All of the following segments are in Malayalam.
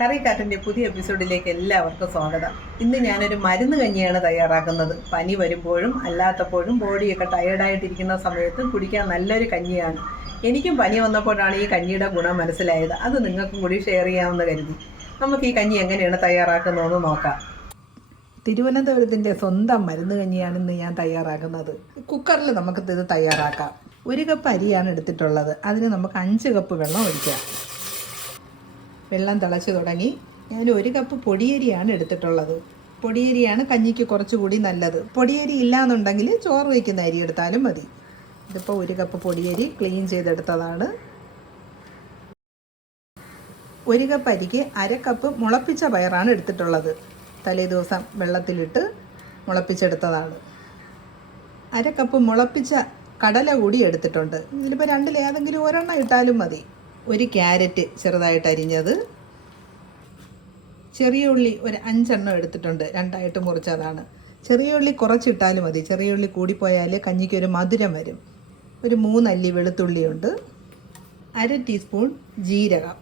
കറിക്കാട്ടിൻ്റെ പുതിയ എപ്പിസോഡിലേക്ക് എല്ലാവർക്കും സ്വാഗതം. ഇന്ന് ഞാനൊരു മരുന്ന് കഞ്ഞിയാണ് തയ്യാറാക്കുന്നത്. പനി വരുമ്പോഴും അല്ലാത്തപ്പോഴും ബോഡിയൊക്കെ ടയേർഡായിട്ടിരിക്കുന്ന സമയത്ത് കുടിക്കാൻ നല്ലൊരു കഞ്ഞിയാണ്. എനിക്കും പനി വന്നപ്പോഴാണ് ഈ കഞ്ഞിയുടെ ഗുണം മനസ്സിലായത്. അത് നിങ്ങൾക്കും കൂടി ഷെയർ ചെയ്യാമെന്ന് കരുതി. നമുക്ക് ഈ കഞ്ഞി എങ്ങനെയാണ് തയ്യാറാക്കുന്നതെന്ന് നോക്കാം. തിരുവനന്തപുരത്തിൻ്റെ സ്വന്തം മരുന്ന് കഞ്ഞിയാണ് ഇന്ന് ഞാൻ തയ്യാറാക്കുന്നത്. കുക്കറിൽ നമുക്കിത് തയ്യാറാക്കാം. 1 കപ്പ് അരിയാണ് എടുത്തിട്ടുള്ളത്. അതിന് നമുക്ക് 5 കപ്പ് വെള്ളം ഒഴിക്കാം. വെള്ളം തിളച്ച് തുടങ്ങി. ഞാൻ 1 കപ്പ് പൊടിയരിയാണ് എടുത്തിട്ടുള്ളത്. പൊടിയരിയാണ് കഞ്ഞിക്ക് കുറച്ചുകൂടി നല്ലത്. പൊടിയരി ഇല്ലയെന്നുണ്ടെങ്കിൽ ചോറ് വയ്ക്കുന്ന അരി എടുത്താലും മതി. ഇതിപ്പോൾ 1 കപ്പ് പൊടിയരി ക്ലീൻ ചെയ്തെടുത്തതാണ്. 1 കപ്പ് അരിക്ക് 1/2 കപ്പ് മുളപ്പിച്ച പയറാണ് എടുത്തിട്ടുള്ളത്. തലേ ദിവസം വെള്ളത്തിലിട്ട് മുളപ്പിച്ചെടുത്തതാണ്. 1/2 കപ്പ് മുളപ്പിച്ച കടല കൂടി എടുത്തിട്ടുണ്ട്. ഇതിലിപ്പോൾ രണ്ടിലേതെങ്കിലും ഒരെണ്ണം ഇട്ടാലും മതി. 1 ക്യാരറ്റ് ചെറുതായിട്ട് അരിഞ്ഞത്, ചെറിയ ഉള്ളി ഒരു 5 എണ്ണം എടുത്തിട്ടുണ്ട്, 2ആയിട്ട് മുറിച്ചതാണ്. ചെറിയ ഉള്ളി കുറച്ചിട്ടാലും മതി. ചെറിയ ഉള്ളി കൂടിപ്പോയാൽ കഞ്ഞിക്കൊരു മധുരം വരും. ഒരു 3 അല്ലി വെളുത്തുള്ളിയുണ്ട്. 1/2 ടീസ്പൂൺ ജീരകം.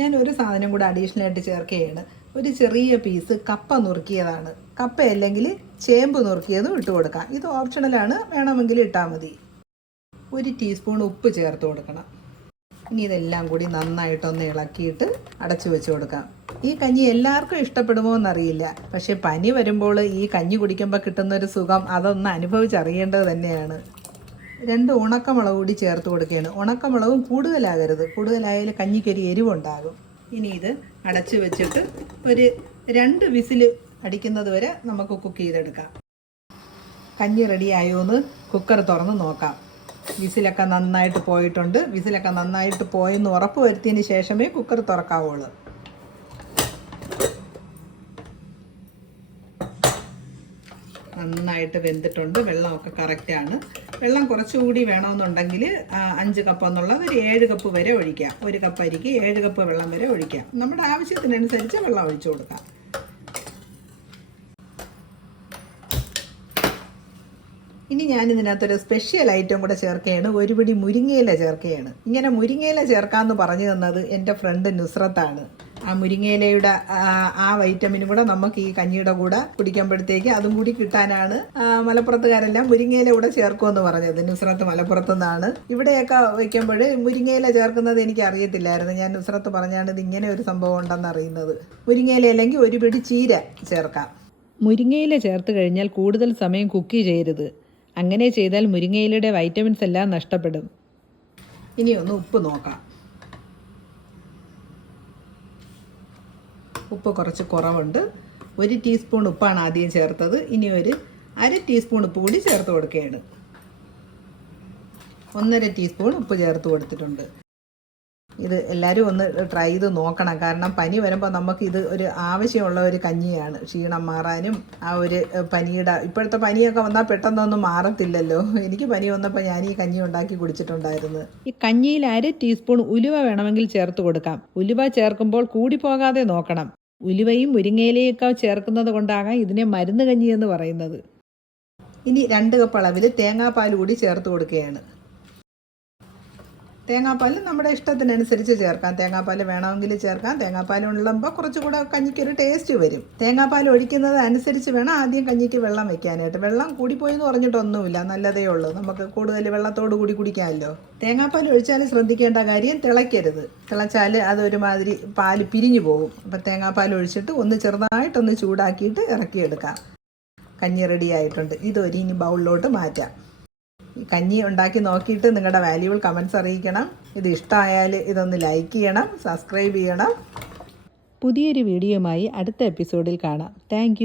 ഞാൻ ഒരു സാധനം കൂടെ അഡീഷണലായിട്ട് ചേർക്കുകയാണ്. ഒരു ചെറിയ പീസ് കപ്പ നുറുക്കിയതാണ്. കപ്പ അല്ലെങ്കിൽ ചേമ്പ് നുറുക്കിയതും ഇട്ട് കൊടുക്കാം. ഇത് ഓപ്ഷണലാണ്, വേണമെങ്കിൽ ഇട്ടാൽ മതി. 1 ടീസ്പൂൺ ഉപ്പ് ചേർത്ത് കൊടുക്കണം. ഇനി ഇതെല്ലാം കൂടി നന്നായിട്ടൊന്ന് ഇളക്കിയിട്ട് അടച്ചു വെച്ച് കൊടുക്കാം. ഈ കഞ്ഞി എല്ലാവർക്കും ഇഷ്ടപ്പെടുമോ എന്നറിയില്ല. പക്ഷേ പനി വരുമ്പോൾ ഈ കഞ്ഞി കുടിക്കുമ്പോൾ കിട്ടുന്നൊരു സുഖം അതൊന്ന് അനുഭവിച്ചറിയേണ്ടത് തന്നെയാണ്. 2 ഉണക്കമുളക് കൂടി ചേർത്ത് കൊടുക്കുകയാണ്. ഉണക്കമുളകും കൂടുതലാകരുത്. കൂടുതലായാൽ കഞ്ഞിക്കൊരു എരിവുണ്ടാകും. ഇനി ഇത് അടച്ചു വെച്ചിട്ട് ഒരു 2 വിസിൽ അടിക്കുന്നത് വരെ നമുക്ക് കുക്ക് ചെയ്തെടുക്കാം. കഞ്ഞി റെഡിയായോ എന്ന് കുക്കർ തുറന്ന് നോക്കാം. വിസിലൊക്കെ നന്നായിട്ട് പോയിട്ടുണ്ട്. വിസിലൊക്കെ നന്നായിട്ട് പോയെന്ന് ഉറപ്പ് വരുത്തിയതിന് ശേഷമേ കുക്കർ തുറക്കാവുള്ളൂ. നന്നായിട്ട് വെന്തിട്ടുണ്ട്. വെള്ളമൊക്കെ കറക്റ്റാണ്. വെള്ളം കുറച്ചുകൂടി വേണമെന്നുണ്ടെങ്കിൽ 5 കപ്പ് എന്നുള്ളത് ഒരു 7 കപ്പ് വരെ ഒഴിക്കാം. 1 കപ്പ് അരിക്ക് 7 കപ്പ് വെള്ളം വരെ ഒഴിക്കാം. നമ്മുടെ ആവശ്യത്തിനനുസരിച്ച് വെള്ളം ഒഴിച്ചു കൊടുക്കാം. ഇനി ഞാനിതിനകത്തൊരു സ്പെഷ്യൽ ഐറ്റം കൂടെ ചേർക്കുകയാണ്. 1 പിടി മുരിങ്ങയില ചേർക്കുകയാണ്. ഇങ്ങനെ മുരിങ്ങയില ചേർക്കാമെന്ന് പറഞ്ഞു തന്നത് എൻ്റെ ഫ്രണ്ട് നുസ്രത്താണ്. ആ മുരിങ്ങയിലയുടെ ആ വൈറ്റമിനും കൂടെ നമുക്ക് ഈ കഞ്ഞിയുടെ കൂടെ കുടിക്കുമ്പോഴത്തേക്ക് അതും കൂടി കിട്ടാനാണ് മലപ്പുറത്തുകാരെല്ലാം മുരിങ്ങയില കൂടെ ചേർക്കുമെന്ന് പറഞ്ഞത്. നുസ്രത്ത് മലപ്പുറത്തു നിന്നാണ്. ഇവിടെയൊക്കെ വയ്ക്കുമ്പോൾ മുരിങ്ങയില ചേർക്കുന്നത് എനിക്ക് അറിയത്തില്ലായിരുന്നു. ഞാൻ നുസ്രത്ത് പറഞ്ഞാണ് ഇത് ഇങ്ങനെ ഒരു സംഭവം ഉണ്ടെന്ന് അറിയുന്നത്. മുരിങ്ങയില അല്ലെങ്കിൽ 1 പിടി ചീര ചേർക്കാം. മുരിങ്ങയില ചേർത്ത് കഴിഞ്ഞാൽ കൂടുതൽ സമയം കുക്ക് ചെയ്യരുത്. അങ്ങനെ ചെയ്താൽ മുരിങ്ങയിലയുടെ വൈറ്റമിൻസ് എല്ലാം നഷ്ടപ്പെടും. ഇനി ഒന്ന് ഉപ്പ് നോക്കാം. ഉപ്പ് കുറച്ച് കുറവുണ്ട്. 1 ടീസ്പൂൺ ഉപ്പാണ് ആദ്യം ചേർത്തത്. ഇനി ഒരു 1/2 ടീസ്പൂൺ ഉപ്പ് കൂടി ചേർത്ത് കൊടുക്കുകയാണ്. 1/2 ടീസ്പൂൺ ഉപ്പ് ചേർത്ത് കൊടുത്തിട്ടുണ്ട്. ഇത് എല്ലാവരും ഒന്ന് ട്രൈ ചെയ്ത് നോക്കണം. കാരണം പനി വരുമ്പോൾ നമുക്കിത് ഒരു ആവശ്യമുള്ള ഒരു കഞ്ഞിയാണ്. ക്ഷീണം മാറാനും ആ ഒരു പനിയുടെ ഇപ്പോഴത്തെ പനിയൊക്കെ വന്നാൽ പെട്ടെന്നൊന്നും മാറത്തില്ലല്ലോ. എനിക്ക് പനി വന്നപ്പോൾ ഞാൻ ഈ കഞ്ഞി ഉണ്ടാക്കി കുടിച്ചിട്ടുണ്ടായിരുന്നു. ഈ കഞ്ഞിയിൽ 1/2 ടീസ്പൂൺ ഉലുവ വേണമെങ്കിൽ ചേർത്ത് കൊടുക്കാം. ഉലുവ ചേർക്കുമ്പോൾ കൂടി പോകാതെ നോക്കണം. ഉലുവയും മുരിങ്ങയിലയൊക്കെ ചേർക്കുന്നത് കൊണ്ടാകാം ഇതിനെ മരുന്ന് കഞ്ഞി എന്ന് പറയുന്നത്. ഇനി 2 കപ്പ് അളവിൽ തേങ്ങാപ്പാൽ കൂടി ചേർത്ത് കൊടുക്കുകയാണ്. തേങ്ങാപ്പാൽ നമ്മുടെ ഇഷ്ടത്തിനനുസരിച്ച് ചേർക്കാം. തേങ്ങാപ്പാൽ വേണമെങ്കിൽ ചേർക്കാം. തേങ്ങാപ്പാൽ ഉള്ളുമ്പോൾ കുറച്ചുകൂടെ കഞ്ഞിക്കൊരു ടേസ്റ്റ് വരും. തേങ്ങാപ്പാൽ ഒഴിക്കുന്നത് അനുസരിച്ച് വേണം ആദ്യം കഞ്ഞിക്ക് വെള്ളം വെക്കാനായിട്ട്. വെള്ളം കൂടിപ്പോയി എന്ന് പറഞ്ഞിട്ടൊന്നുമില്ല, നല്ലതേ ഉള്ളൂ. നമുക്ക് കൂടുതൽ വെള്ളത്തോട് കൂടി കുടിക്കാമല്ലോ. തേങ്ങാപ്പാൽ ഒഴിച്ചാൽ ശ്രദ്ധിക്കേണ്ട കാര്യം തിളയ്ക്കരുത്. തിളച്ചാൽ അതൊരുമാതിരി പാല് പിരിഞ്ഞു പോകും. അപ്പം തേങ്ങാപ്പാൽ ഒഴിച്ചിട്ട് ഒന്ന് ചെറുതായിട്ടൊന്ന് ചൂടാക്കിയിട്ട് ഇറക്കിയെടുക്കാം. കഞ്ഞി റെഡി ആയിട്ടുണ്ട്. ഇതൊരു ഇനി ബൗളിലോട്ട് മാറ്റാം. കഞ്ഞി ഉണ്ടാക്കി നോക്കിയിട്ട് നിങ്ങളുടെ വാല്യുബിൾ കമൻറ്റ്സ് അറിയിക്കണം. ഇത് ഇഷ്ടമായാൽ ഇതൊന്ന് ലൈക്ക് ചെയ്യണം, സബ്സ്ക്രൈബ് ചെയ്യണം. പുതിയൊരു വീഡിയോയുമായി അടുത്ത എപ്പിസോഡിൽ കാണാം. താങ്ക്